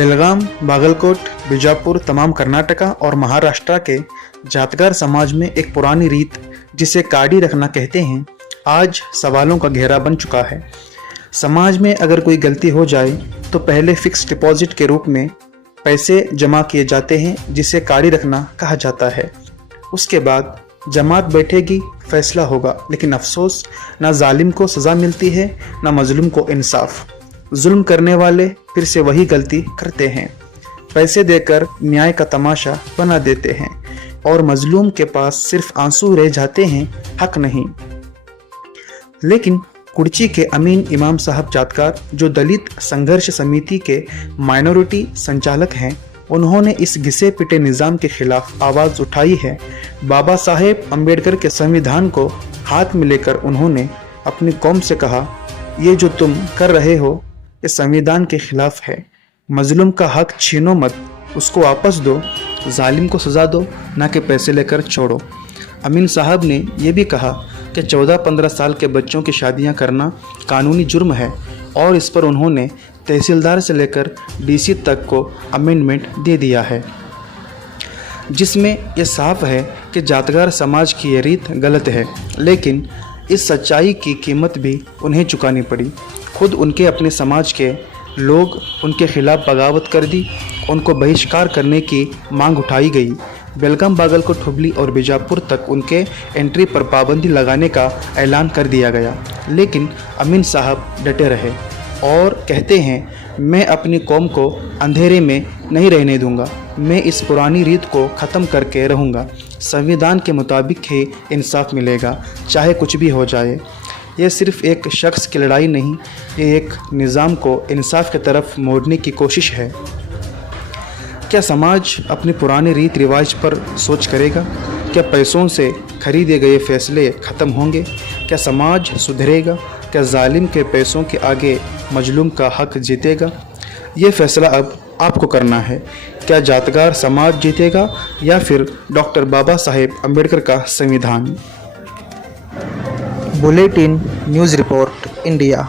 बेलगाम, बागलकोट, बीजापुर, तमाम कर्नाटका और महाराष्ट्र के जातगार समाज में एक पुरानी रीत जिसे काड़ी रखना कहते हैं, आज सवालों का घेरा बन चुका है। समाज में अगर कोई गलती हो जाए तो पहले फिक्स डिपॉजिट के रूप में पैसे जमा किए जाते हैं जिसे काड़ी रखना कहा जाता है। उसके बाद जमात बैठेगी, फैसला होगा, लेकिन अफसोस ना जालिम को सज़ा मिलती है ना मजलूम को इंसाफ। जुल्म करने वाले फिर से वही गलती करते हैं, पैसे देकर न्याय का तमाशा बना देते हैं और मजलूम के पास सिर्फ आंसू रह जाते हैं, हक नहीं। लेकिन कुर्ची के अमीन इमाम साहब जातगार, जो दलित संघर्ष समिति के माइनॉरिटी संचालक हैं, उन्होंने इस घिसे पिटे निज़ाम के खिलाफ आवाज़ उठाई है। बाबा साहेब अम्बेडकर के संविधान को हाथ में लेकर उन्होंने अपनी कौम से कहा, ये जो तुम कर रहे हो ये संविधान के खिलाफ है। मजलूम का हक छीनो मत, उसको वापस दो, जालिम को सज़ा दो, ना कि पैसे लेकर छोड़ो। अमीन साहब ने यह भी कहा कि 14-15 साल के बच्चों की शादियां करना कानूनी जुर्म है और इस पर उन्होंने तहसीलदार से लेकर डीसी तक को अमेंडमेंट दे दिया है, जिसमें यह साफ है कि जातगार समाज की ये रीत गलत है। लेकिन इस सच्चाई की कीमत भी उन्हें चुकानी पड़ी। खुद उनके अपने समाज के लोग उनके खिलाफ बगावत कर दी, उनको बहिष्कार करने की मांग उठाई गई। बेलगाम, बागलकोट, हुबली और बीजापुर तक उनके एंट्री पर पाबंदी लगाने का ऐलान कर दिया गया। लेकिन अमीन साहब डटे रहे और कहते हैं, मैं अपनी कौम को अंधेरे में नहीं रहने दूंगा, मैं इस पुरानी रीत को ख़त्म करके रहूंगा। संविधान के मुताबिक ही इंसाफ मिलेगा, चाहे कुछ भी हो जाए। यह सिर्फ एक शख्स की लड़ाई नहीं, ये एक निज़ाम को इंसाफ की तरफ मोड़ने की कोशिश है। क्या समाज अपने पुराने रीत रिवाज पर सोच करेगा? क्या पैसों से खरीदे गए फैसले ख़त्म होंगे? क्या समाज सुधरेगा? क्या जालिम के पैसों के आगे मजलूम का हक जीतेगा? ये फैसला अब आपको करना है। क्या जातगार समाज जीतेगा या फिर डॉक्टर बाबा साहेब अम्बेडकर का संविधान? Bulletin news report, India.